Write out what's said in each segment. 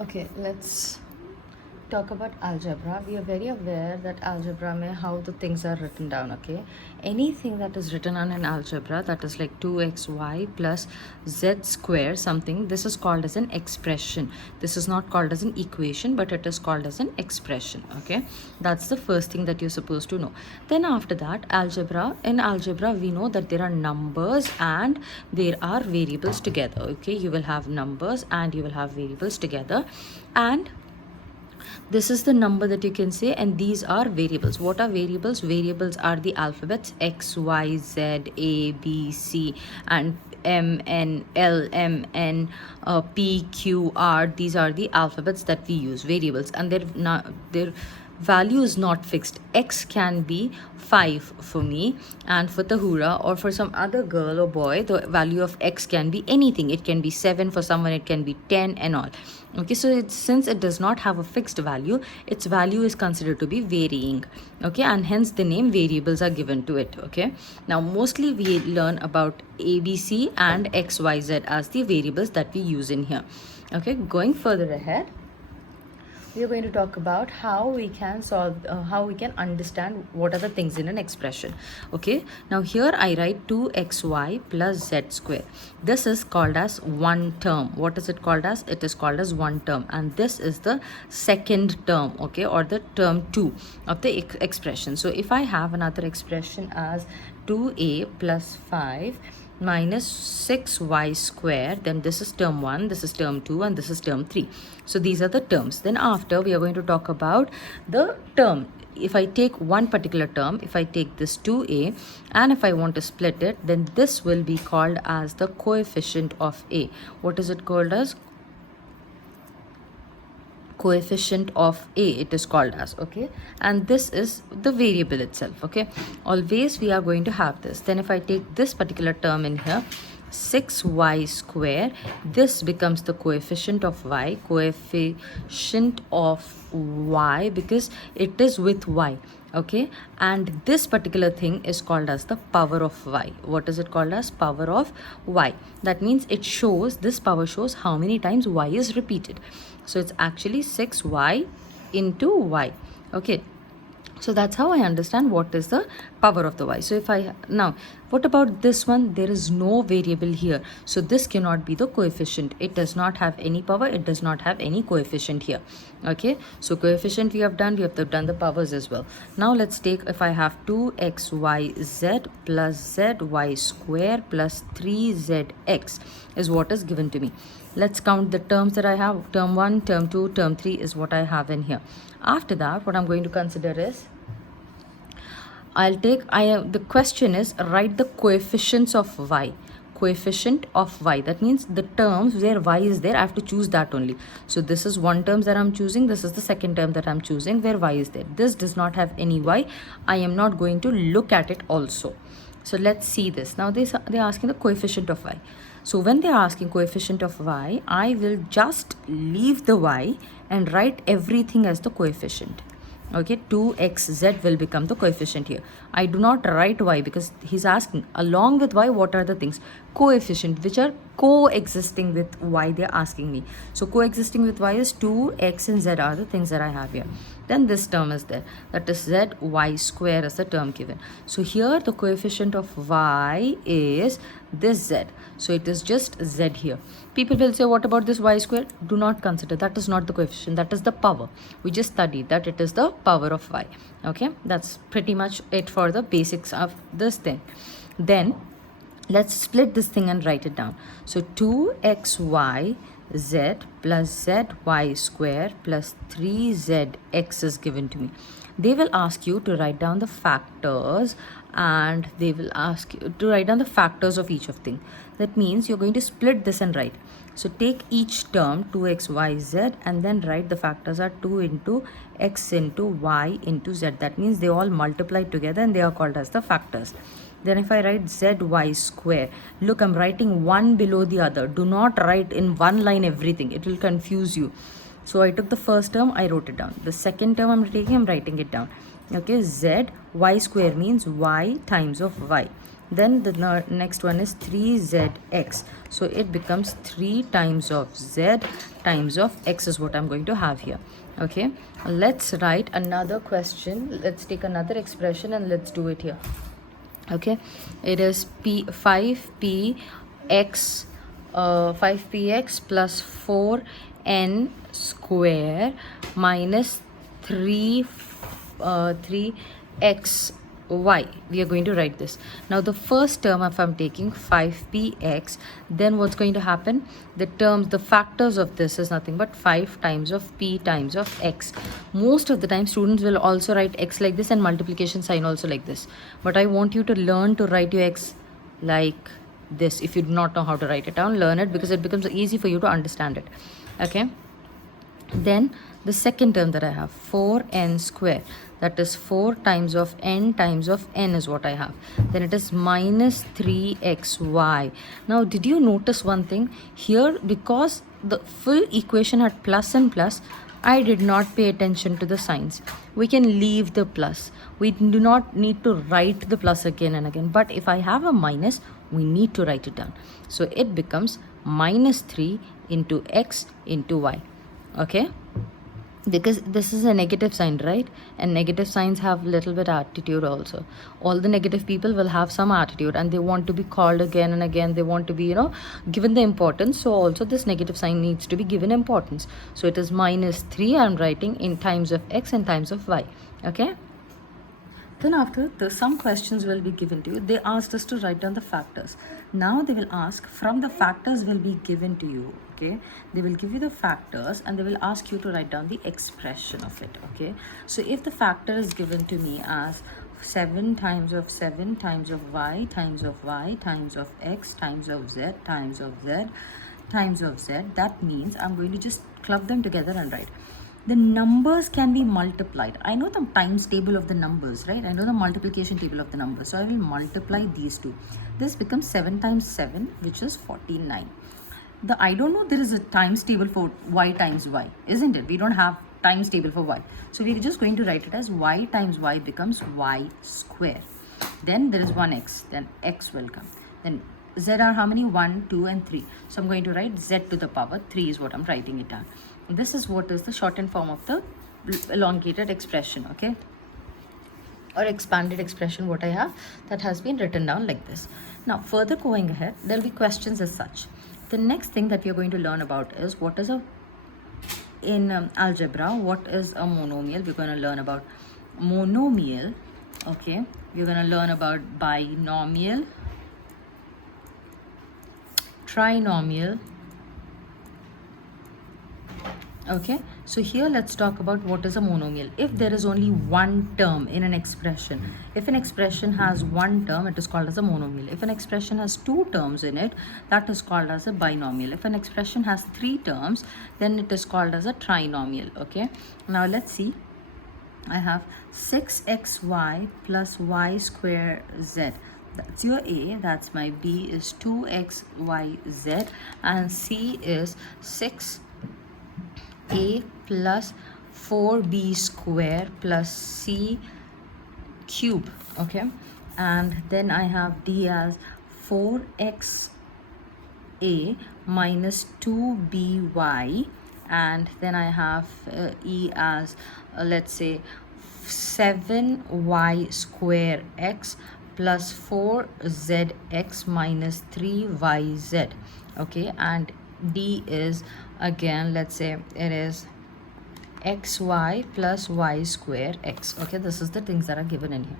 Okay, let's talk about algebra. We are very aware that algebra may how the things are written down. Okay, anything that is written on an algebra, that is like 2xy plus z square something, this is called as an expression. This is not called as an equation, but it is called as an expression. Okay, that's the first thing that you're supposed to know. Then after that, in algebra we know that there are numbers and there are variables together. Okay, you will have numbers and you will have variables together, and this is the number that you can say, and these are variables. What are variables? Variables are the alphabets x, y, z, a, b, c, and m, n, l, m, n, p, q, r. These are the alphabets that we use, variables, and their value is not fixed. X can be 5 for me, and for Tahura or for some other girl or boy, the value of X can be anything. It can be 7 for someone, it can be 10 and all. Okay, so since it does not have a fixed value, its value is considered to be varying. Okay, and hence the name variables are given to it. Okay, now mostly we learn about ABC and XYZ as the variables that we use in here. Okay, going further ahead, we are going to talk about how we can how we can understand what are the things in an expression. Okay, now here I write 2xy plus z square. This is called as one term. What is it called as? It is called as one term, and this is the second term, okay, or the term 2 of the expression. So if I have another expression as 2a plus 5 minus 6y square, then this is term 1, this is term 2, and this is term 3. So these are the terms. Then after, we are going to talk about the term. If I take one particular term, if I take this 2a, and if I want to split it, then this will be called as the coefficient of a. What is it called as? Coefficient of a, it is called as. Okay, and this is the variable itself. Okay, always we are going to have this. Then if I take this particular term in here, 6y square, this becomes the coefficient of y, because it is with y. Okay, and this particular thing is called as the power of y. What is it called as? Power of y. That means it shows, this power shows how many times y is repeated. So it's actually 6y into y. Okay, so that's how I understand what is the power of the y. So if I now, what about this one? There is no variable here, so this cannot be the coefficient. It does not have any power, it does not have any coefficient here. Okay, so coefficient we have done the powers as well. Now let's take, if I have 2xyz plus zy square plus 3zx is what is given to me. Let's count the terms that I have. Term 1, term 2, term 3 is what I have in here. After that, what I'm going to consider is, the question is, write the coefficients of y. Coefficient of y, that means the terms where y is there, I have to choose that only. So this is one term that I'm choosing, this is the second term that I'm choosing where y is there. This does not have any y, I am not going to look at it also. So let's see this. Now they're asking the coefficient of y. So when they are asking coefficient of y, I will just leave the y and write everything as the coefficient. Okay, 2xz will become the coefficient here. I do not write y because he's asking along with y what are the things, coefficient, which are coexisting with y. They're asking me. So coexisting with y is 2x and z are the things that I have here. Then this term is there, that is z y square is the term given. So here the coefficient of y is this z, so it is just z here. People will say, what about this y square? Do not consider, that is not the coefficient, that is the power. We just studied that it is the power of y. Okay, that's pretty much it for the basics of this thing. Then let's split this thing and write it down. So 2xy z plus zy square plus 3zx is given to me. They will ask you to write down the factors, and they will ask you to write down the factors of each of thing. That means you're going to split this and write. So take each term 2xyz and then write the factors are 2 into x into y into z. That means they all multiply together and they are called as the factors. Then if I write zy square, look, I'm writing one below the other. Do not write in one line everything, it will confuse you. So I took the first term, I wrote it down. The second term I'm writing it down. Okay, z, y square means y times of y. Then the next one is 3zx. So it becomes 3 times of z times of x is what I'm going to have here. Okay, let's write another question. Let's take another expression and let's do it here. Okay, it is 5px plus 4n square minus 3x y. We are going to write this. Now the first term, if I'm taking 5px, then what's going to happen? The terms, the factors of this is nothing but 5 times of p times of x. Most of the time students will also write x like this and multiplication sign also like this, but I want you to learn to write your x like this. If you do not know how to write it down, learn it, because it becomes easy for you to understand it. Okay, then the second term that I have, 4n square, that is 4 times of n is what I have. Then it is minus 3xy. Now did you notice one thing here? Because the full equation had plus and plus, I did not pay attention to the signs. We can leave the plus. We do not need to write the plus again and again. But if I have a minus, we need to write it down. So it becomes minus 3 into x into y. Okay, because this is a negative sign, right? And negative signs have little bit attitude also. All the negative people will have some attitude and they want to be called again and again. They want to be, given the importance. So also this negative sign needs to be given importance. So it is minus 3 I'm writing in times of x and times of y. Okay, then after some questions will be given to you. They asked us to write down the factors. Now they will ask, from the factors will be given to you. Okay, they will give you the factors and they will ask you to write down the expression of it. Okay, so if the factor is given to me as 7 times of y times of y times of x times of z times of z times of z, that means I'm going to just club them together and write. The numbers can be multiplied. I know the times table of the numbers, right? I know the multiplication table of the numbers. So I will multiply these two. This becomes 7 times 7, which is 49. I don't know there is a times table for y times y, isn't it? We don't have times table for y. So we're just going to write it as y times y becomes y square. Then there is 1x, then x will come. Then z are how many? 1, 2 and 3. So I'm going to write z to the power 3 is what I'm writing it down. This is what is the shortened form of the elongated expression, okay, or expanded expression what I have that has been written down like this. Now further going ahead, there will be questions as such. The next thing that we are going to learn about is what is in algebra, what is a monomial. We're going to learn about monomial. Okay, we're going to learn about binomial, trinomial. Okay, so here let's talk about what is a monomial. If there is only one term in an expression, if an expression has one term, it is called as a monomial. If an expression has two terms in it, that is called as a binomial. If an expression has three terms, then it is called as a trinomial. Okay, now let's see. I have 6xy plus y square z. That's your A. That's my B is 2xyz, and C is 6a plus 4b square plus c cube. Okay, and then I have D as 4xa minus 2by, and then I have E as let's say 7y square x plus 4zx minus 3yz. Okay, and D is again, let's say it is xy plus y square x. Okay, this is the things that are given in here.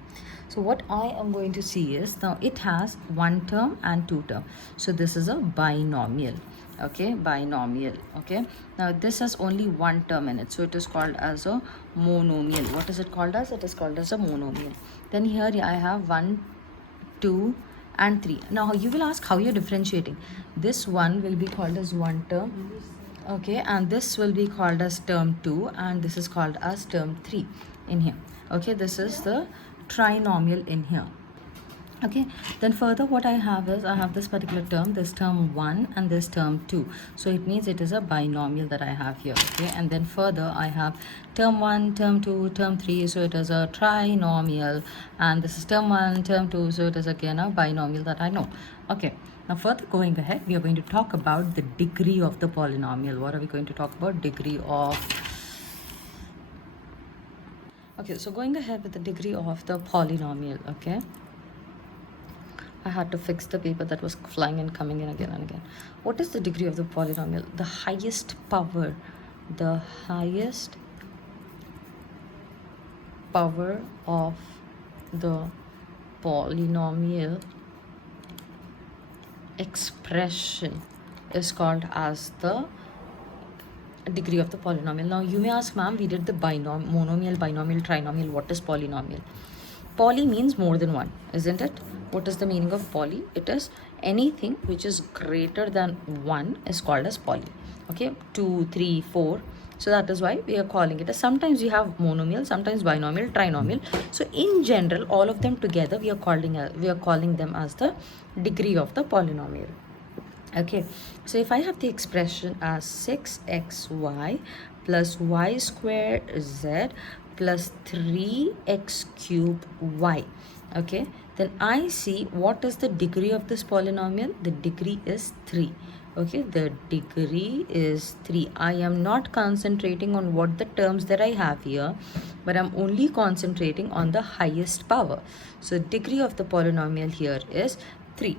So what I am going to see is, now it has one term and two term, so this is a binomial. Okay, binomial. Okay, now this has only one term in it, so it is called as a monomial. What is it called as? It is called as a monomial. Then here I have 1, 2 and 3. Now you will ask how you're differentiating. This one will be called as one term, okay, and this will be called as term 2, and this is called as term 3 in here. Okay, this is the trinomial in here. Okay, then further what I have is I have this particular term, this term 1 and this term 2. So it means it is a binomial that I have here. Okay, and then further I have term 1, term 2, term 3. So it is a trinomial, and this is term 1, term 2. So it is again a binomial that I know. Okay, now further going ahead, we are going to talk about the degree of the polynomial. What are we going to talk about? Degree of... Okay, so going ahead with the degree of the polynomial. Okay, I had to fix the paper that was flying and coming in again and again. What is the degree of the polynomial? The highest power of the polynomial expression is called as the degree of the polynomial. Now you may ask, ma'am, we did the monomial, binomial, trinomial. What is polynomial? Poly means more than one, isn't it? What is the meaning of poly? It is anything which is greater than 1 is called as poly. Okay, 2, 3, 4. So that is why we are calling it as, sometimes you have monomial, sometimes binomial, trinomial. So in general, all of them together, we are calling them as the degree of the polynomial. Okay, so if I have the expression as 6xy plus y square z plus 3x cube y, okay, then I see what is the degree of this polynomial. The degree is 3. Okay, the degree is 3. I am not concentrating on what the terms that I have here, but I'm only concentrating on the highest power. So degree of the polynomial here is 3.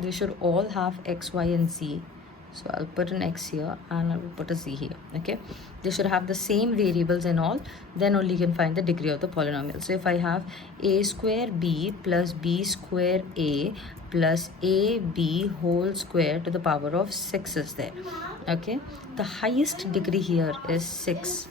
They should all have x, y, and z. So I'll put an x here and I'll put a z here. Okay, they should have the same variables and all, then only you can find the degree of the polynomial. So if I have a square b plus b square a plus ab whole square to the power of 6 is there. Okay, the highest degree here is 6.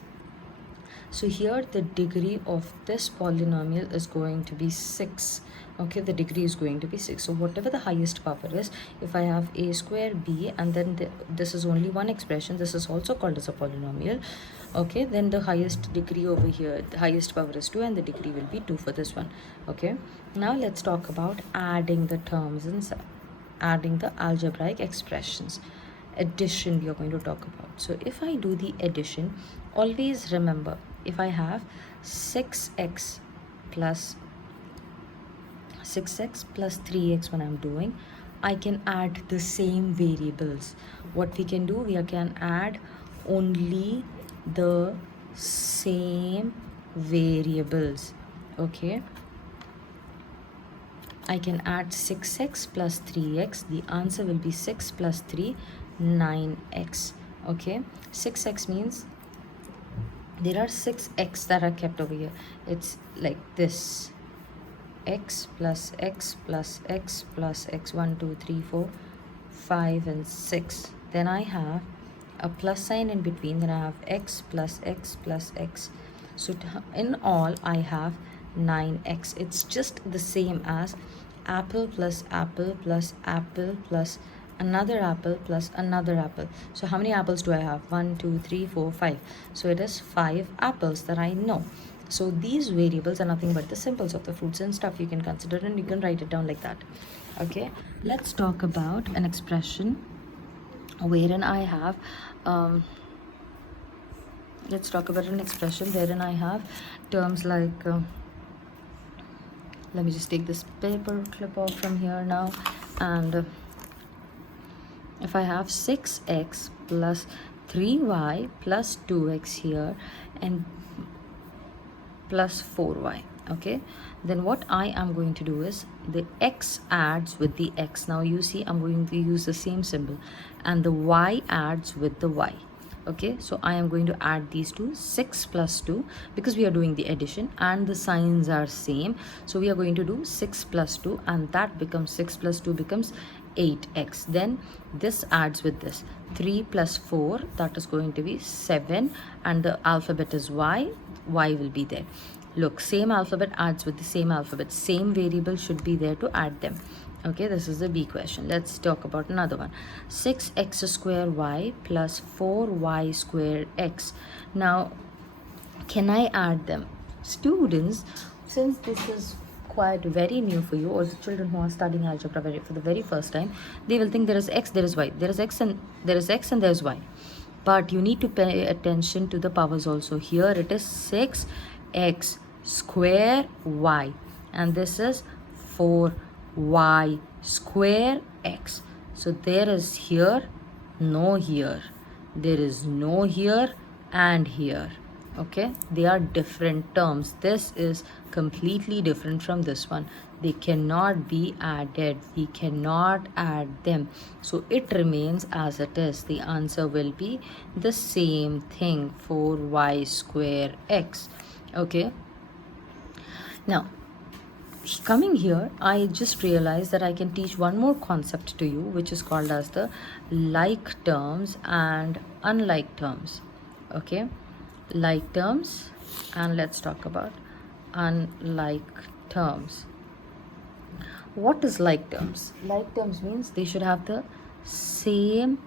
So here the degree of this polynomial is going to be 6. Okay, the degree is going to be 6. So whatever the highest power is, if I have a square b and then this is only one expression, this is also called as a polynomial. Okay, then the highest degree over here, the highest power is 2 and the degree will be 2 for this one. Okay, now let's talk about adding the terms and adding the algebraic expressions. Addition we are going to talk about. So if I do the addition, always remember, if I have 6x plus 3x when I'm doing, I can add the same variables. What we can do, we can add only the same variables. Okay, I can add 6x plus 3x. The answer will be 6 plus 3, 9x. Okay, 6x means there are 6x that are kept over here. It's like this: x plus x plus x plus x, 1, 2, 3, 4, 5 and 6. Then I have a plus sign in between. Then I have x plus x plus x. So in all I have 9x. It's just the same as apple plus apple plus apple plus another apple plus another apple. So how many apples do I have? 1, 2, 3, 4, 5. So it is 5 apples that I know. So these variables are nothing but the symbols of the fruits and stuff. You can consider and you can write it down like that. Okay, let's talk about an expression wherein I have terms like let me just take this paper clip off from here now, and if I have 6x plus 3y plus 2x here and plus 4y, okay, then what I am going to do is the x adds with the x. Now you see I'm going to use the same symbol, and the y adds with the y. Okay, so I am going to add these two, 6 plus 2, because we are doing the addition and the signs are same. So we are going to do 6 plus 2 and that becomes 6 plus 2 becomes 8x. Then this adds with this, 3 plus 4, that is going to be 7, and the alphabet is y will be there. Look, same alphabet adds with the same alphabet, same variable should be there to add them. Okay, this is the B question. Let's talk about another one. 6x square y plus 4y square x. Now, can I add them? Students, since this is quite very new for you, or the children who are studying algebra for the very first time, they will think there is x, there is y, there is x and there's y. But you need to pay attention to the powers also. Here it is 6x square y, and this is 4y square x. So there is here, no here, there is no here and here. Okay, they are different terms. This is completely different from this one. They cannot be added, we cannot add them, so it remains as it is. The answer will be the same thing, 4y square x. Okay, now coming here, I just realized that I can teach one more concept to you, which is called as the like terms and unlike terms. Okay, like terms, and let's talk about unlike terms. What is like terms? Like terms means they should have the same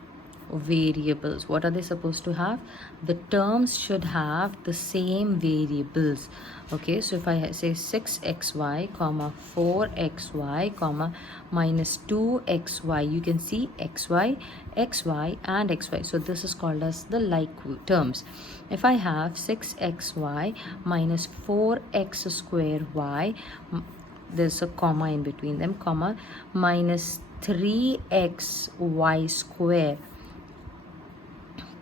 variables. What are they supposed to have? The terms should have the same variables. Okay, so if I say 6xy comma 4xy comma minus 2xy, you can see xy, xy and xy. So this is called as the like terms. If I have 6xy minus 4x square y, there's a comma in between them, comma minus 3xy square.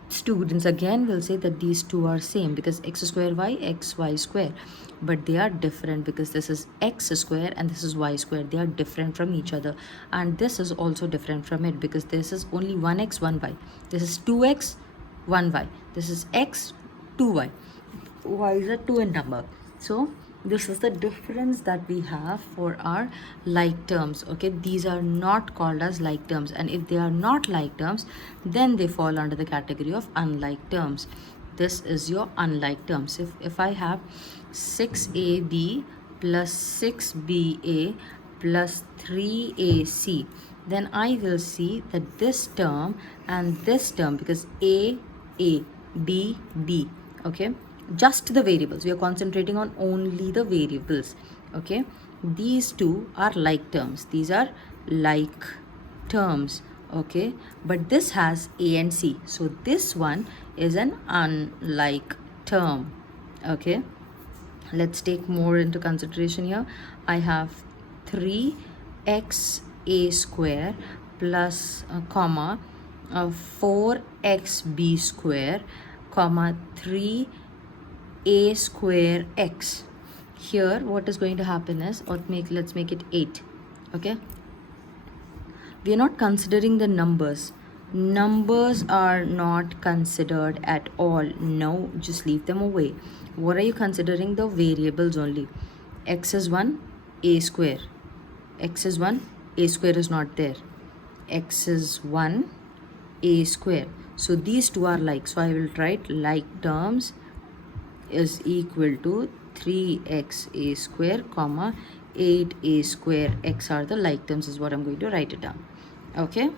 Students again will say that these two are same because x square y, xy square, but they are different because this is x square and this is y square. They are different from each other, and this is also different from it because this is only 1x 1y, this is 2x 1y, this is x 2y, y is a 2 in number. So this is the difference that we have for our like terms. Okay, these are not called as like terms, and if they are not like terms, then they fall under the category of unlike terms. This is your unlike terms. If I have 6ab plus 6ba plus 3ac, then I will see that this term and this term, because a b b, okay, just the variables, we are concentrating on only the variables. Okay, these two are like terms, these are like terms. Okay, but this has a and c, so this one is an unlike term. Okay, let's take more into consideration here. I have 3x a square plus comma 4xb square comma 3 a square x. Here what is going to happen is, let's make it 8. Okay, we are not considering the numbers. Numbers are not considered at all. No, just leave them away. What are you considering? The variables only. X is 1, a square. X is 1, a square is not there. X is 1, a square. So these two are like. So I will write like terms is equal to 3x a square comma 8a square x are the like terms, is what I'm going to write it down. Okay,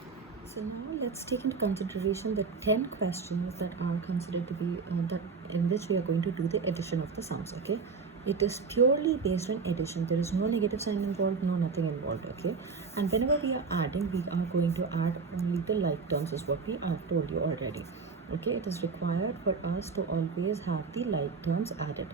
so now let's take into consideration the 10 questions that are considered to be that in which we are going to do the addition of the sums. Okay, it is purely based on addition. There is no negative sign involved, no nothing involved. Okay, and whenever we are adding, we are going to add only the like terms, is what we have told you already. Okay, it is required for us to always have the like terms added.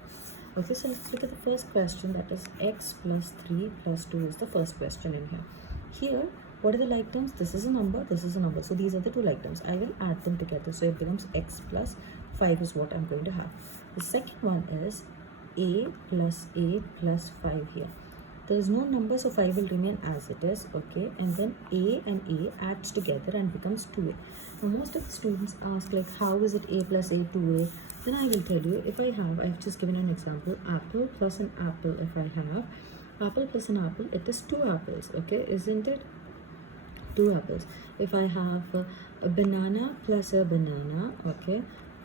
Okay, so let's look at the first question, that is x plus 3 plus 2 is the first question in here. Here, what are the like terms? This is a number, this is a number. So these are the two like terms. I will add them together. So it becomes x plus 5 is what I'm going to have. The second one is a plus 5 here. There is no number, so 5 will remain as it is. Okay, and then a and a adds together and becomes 2a. Now most of the students ask, like, how is it a plus a 2a? Then I will tell you, if I've just given an example, apple plus an apple. If I have apple plus an apple, it is 2 apples. Okay, isn't it? 2 apples. If I have a banana plus a banana, okay,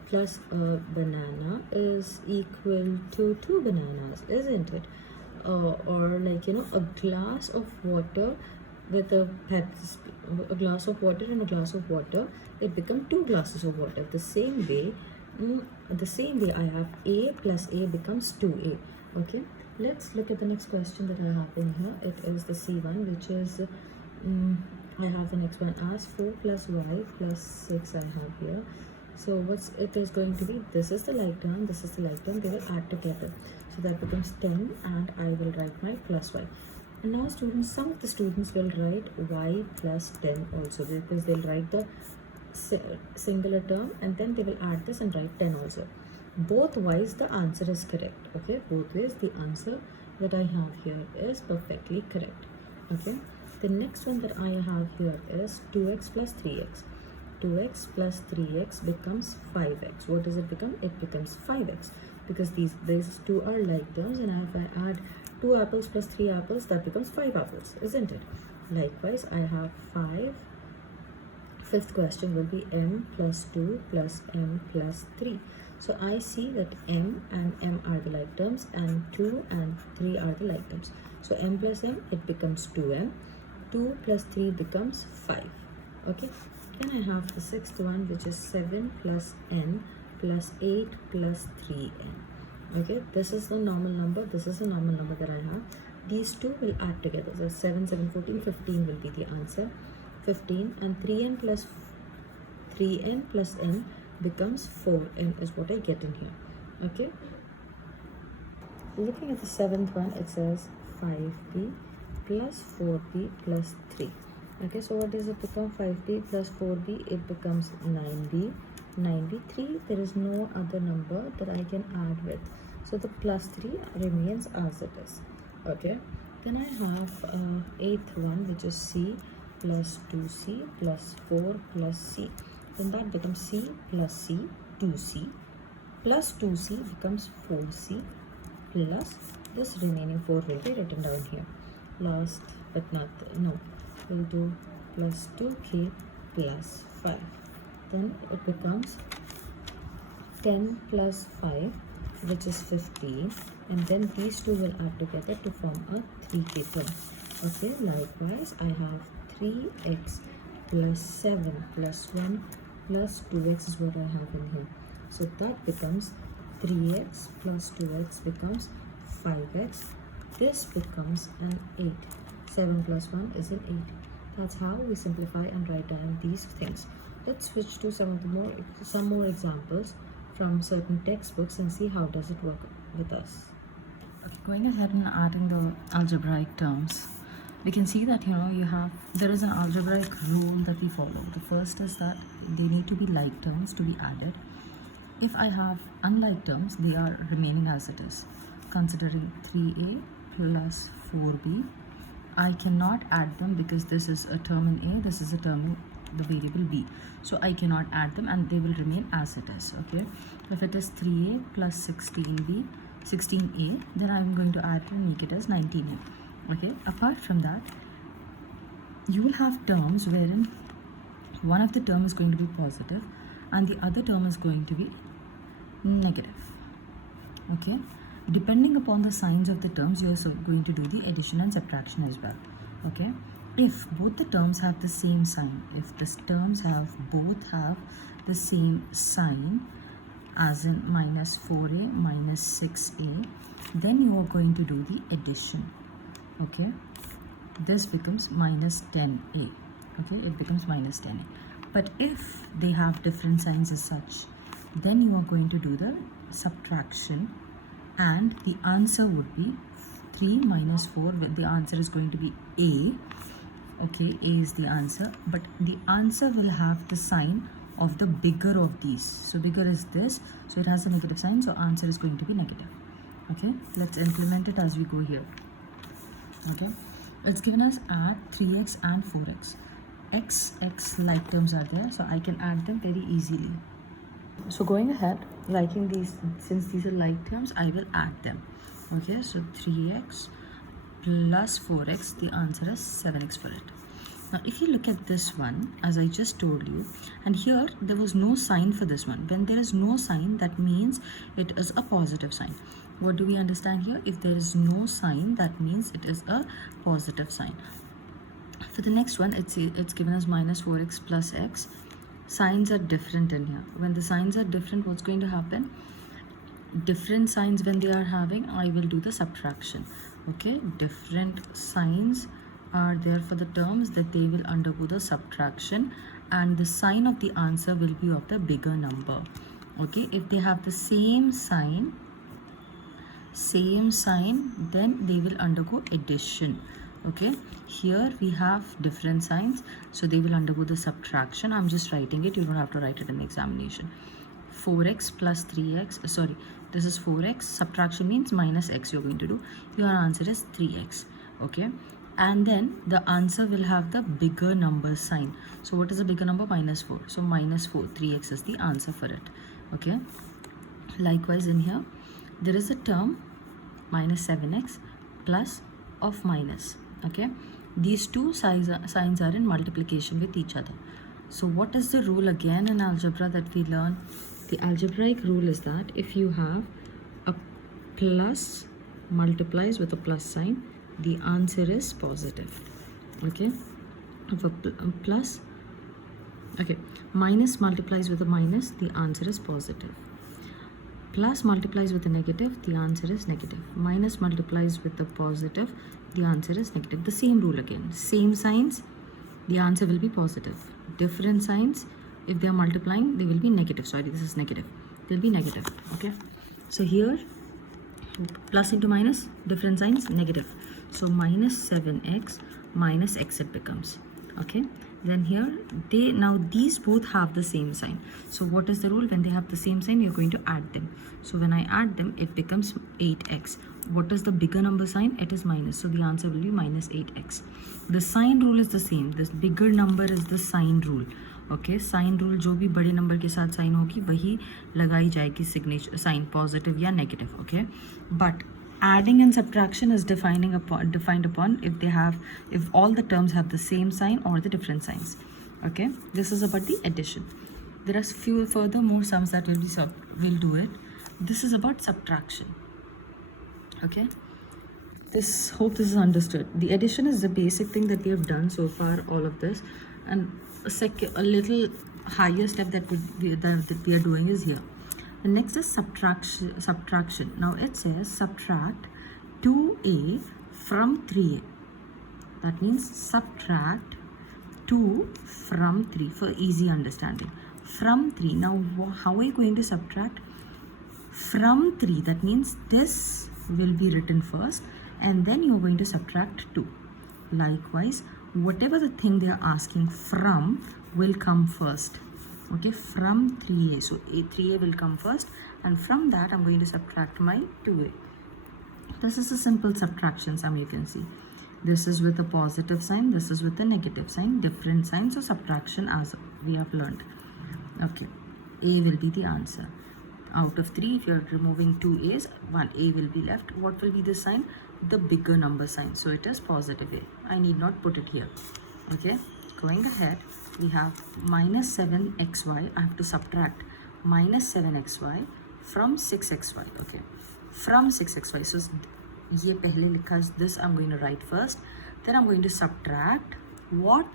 plus a banana is equal to 2 bananas, isn't it? Or like, you know, a glass of water with a glass of water and a glass of water, it becomes 2 glasses of water. The same way I have a plus a becomes 2a. Okay, Let's look at the next question that I have in here. It is the C1, which is I have the next one as 4 plus y plus 6 I have here. So what's it is going to be, this is the like term, this is the like term, they will add together. So that becomes 10 and I will write my plus y. And now students, some of the students will write y plus 10 also, because they'll write the singular term and then they will add this and write 10 also. Both ways the answer is correct. Okay, both ways the answer that I have here is perfectly correct. Okay, the next one that I have here is 2x plus 3x. 2x plus 3x becomes 5x. What does it become? It becomes 5x, because these two are like terms, and if I add 2 apples plus 3 apples, that becomes 5 apples, isn't it? Likewise, I have 5. Fifth question will be m plus 2 plus m plus 3. So I see that m and m are the like terms and 2 and 3 are the like terms. So m plus m, it becomes 2m. 2 plus 3 becomes 5. Okay. Then I have the sixth one, which is 7 plus n plus 8 plus 3n. Okay. This is the normal number. This is the normal number that I have. These two will add together. So 7, 7, 14, 15 will be the answer. 15 and 3n plus n becomes 4n is what I get in here. Okay. Looking at the seventh one, it says 5b plus 4b plus 3. Okay, so what does it become? 5b plus 4b, it becomes 9b. 9b, 3, there is no other number that I can add with. So the plus 3 remains as it is. Okay. Then I have eighth one, which is c plus 2c plus 4 plus c. Then that becomes c plus c, 2c plus 2c becomes 4c plus this remaining 4 will be written down here. Last but not, no, we'll do plus 2k plus 5. Then it becomes 10 plus 5, which is 15, and then these two will add together to form a 3k term. Okay, likewise I have 3x plus 7 plus 1 plus 2x is what I have in here. So that becomes 3x plus 2x becomes 5x. This becomes an 8. 7 plus 1 is an 8. That's how we simplify and write down these things. Let's switch to some more examples from certain textbooks and see how does it work with us. Going ahead and adding the algebraic terms, we can see that there is an algebraic rule that we follow. The first is that they need to be like terms to be added. If I have unlike terms, they are remaining as it is. Considering 3a plus 4b, I cannot add them because this is a term in a, this is a term in the variable b. So I cannot add them and they will remain as it is. Okay. If it is 3a plus 16a, then I'm going to add it and make it as 19a. Okay. Apart from that, you will have terms wherein one of the term is going to be positive and the other term is going to be negative. Okay. Depending upon the signs of the terms, you are going to do the addition and subtraction as well. Okay. If both the terms have the same sign, if the terms both have the same sign, as in minus 4a minus 6a, then you are going to do the addition. Okay. This becomes minus 10a. Okay, it becomes minus 10a. But if they have different signs as such, then you are going to do the subtraction, and the answer would be 3 minus 4. The answer is going to be a. Okay, a is the answer, but the answer will have the sign of the bigger of these. So bigger is this, so it has a negative sign, so answer is going to be negative. Okay, let's implement it as we go here. Okay, it's given us add 3x and 4x. X like terms are there, so I can add them very easily. So going ahead, liking these, since these are like terms, I will add them. Okay, so 3x plus 4x, the answer is 7x for it. Now if you look at this one, as I just told you, and here there was no sign for this one. When there is no sign, that means it is a positive sign. What do we understand here? If there is no sign, that means it is a positive sign. For the next one, it's given as minus 4x plus x. Signs are different in here. When the signs are different, what's going to happen? different signs when they are having, I will do the subtraction. Okay, different signs are there for the terms, that they will undergo the subtraction, and the sign of the answer will be of the bigger number. Okay, if they have the same sign, then they will undergo addition. Okay, here we have different signs, so they will undergo the subtraction. I'm just writing it, you don't have to write it in the examination. 4x plus 3x, sorry, this is 4x, subtraction means minus x you're going to do. Your answer is 3x. Okay, and then the answer will have the bigger number sign. So what is the bigger number? Minus 4. So minus 4, 3x is the answer for it. Okay, likewise in here there is a term minus 7x plus of minus. Okay, these two signs are in multiplication with each other. So what is the rule again in algebra that we learn? The algebraic rule is that if you have a plus multiplies with a plus sign, the answer is positive. Okay, if a plus, okay, minus multiplies with a minus, the answer is positive. Plus multiplies with a negative, the answer is negative. Minus multiplies with a positive, the answer is negative. The same rule again. Same signs, the answer will be positive. Different signs, if they are multiplying, they will be negative. Sorry, this is negative. They'll be negative. Okay. So here, plus into minus, different signs, negative. So minus 7x minus x it becomes. Okay. Then here, now these both have the same sign. So what is the rule? When they have the same sign, you're going to add them. So when I add them, it becomes 8x. What is the bigger number sign? It is minus. So the answer will be minus 8x. The sign rule is the same. This bigger number is the sign rule. Okay, sign rule जो भी बड़े number के साथ sign होगी वही लगाई जाएगी signature sign positive या negative. Okay, but adding and subtraction is defined upon if all the terms have the same sign or the different signs. Okay, this is about the addition. There are few further more sums that will do it. This is about subtraction. Okay, hope this is understood. The addition is the basic thing that we have done so far, all of this, and a little higher step that we are doing is here. The next is subtraction. Now it says subtract 2a from 3a. That means subtract 2 from 3 for easy understanding. From 3. Now how are you going to subtract? From 3. That means this will be written first and then you are going to subtract 2. Likewise, whatever the thing they are asking from will come first. Okay, from 3a. So 3a will come first and from that I'm going to subtract my 2a. This is a simple subtraction sum, you can see. This is with a positive sign, this is with a negative sign, different signs of subtraction as we have learned. Okay, a will be the answer. Out of 3, if you are removing 2 a's, 1 a will be left. What will be the sign? The bigger number sign. So it is positive a. I need not put it here. Okay, going ahead, we have minus 7xy. I have to subtract minus 7xy from 6xy. Okay, from 6xy. So ये पहले लिखा is this I'm going to write first. Then I'm going to subtract what?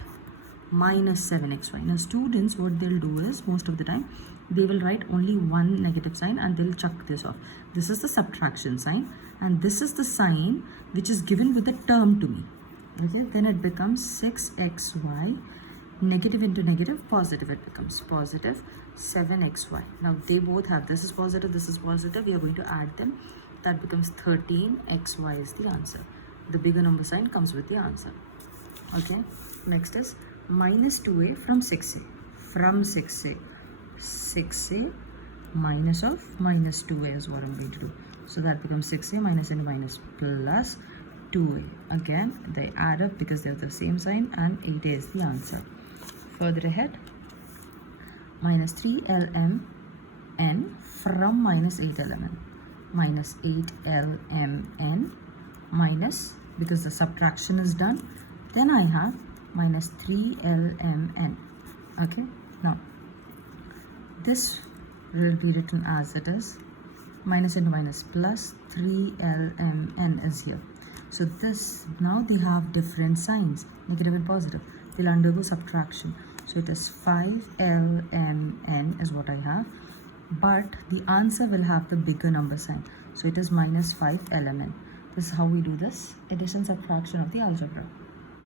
Minus 7xy. Now students, what they'll do is most of the time they will write only one negative sign and they'll chuck this off. This is the subtraction sign and this is the sign which is given with the term to me. Okay, then it becomes 6xy, negative into negative, positive, it becomes positive 7xy. Now they both have, this is positive, we are going to add them. That becomes 13xy is the answer. The bigger number sign comes with the answer. Okay, next is minus 2a from 6a. From 6a. 6a minus of minus 2a is what I'm going to do. So that becomes 6a minus and minus plus 2a. Again, they add up because they have the same sign and 8a is the answer. Further ahead, minus 3lmn from minus 8lmn. Minus 8lmn minus, because the subtraction is done, then I have minus 3lmn. Okay, now this will be written as it is, minus into minus plus 3lmn is here. So this, now they have different signs, negative and positive. They'll undergo subtraction. So it is 5lmn is what I have. but the answer will have the bigger number sign. So it is minus 5 lmn. This is how we do this addition subtraction of the algebra.